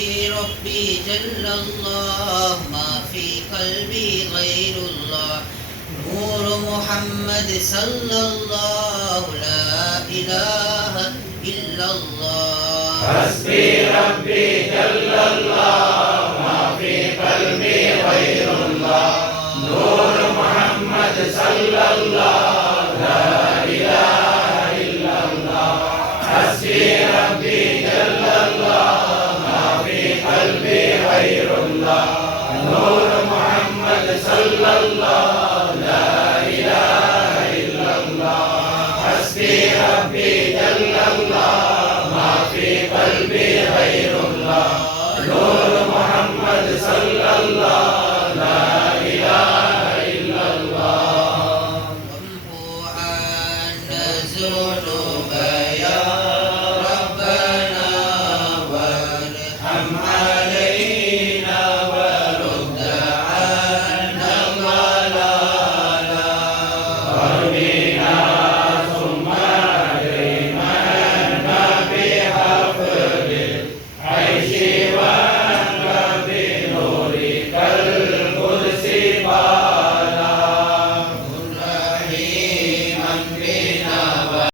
ربي جل الله ما في قلبي غير الله نور محمد صلى الله لا إله إلا الله حسبي ربي جل الله ما في قلبي غير الله نور محمد صلى الله لا إله إلا الله حسبي ربي جل الله ما في قلبي غير الله نور محمد صلى الله لا إله إلا الله حسبي ربي جل الله ما في قلبي غير الله نور محمد صلى الله لا إله إلا الله وامحو عنا الذنوب يا ربنا وارحم علينا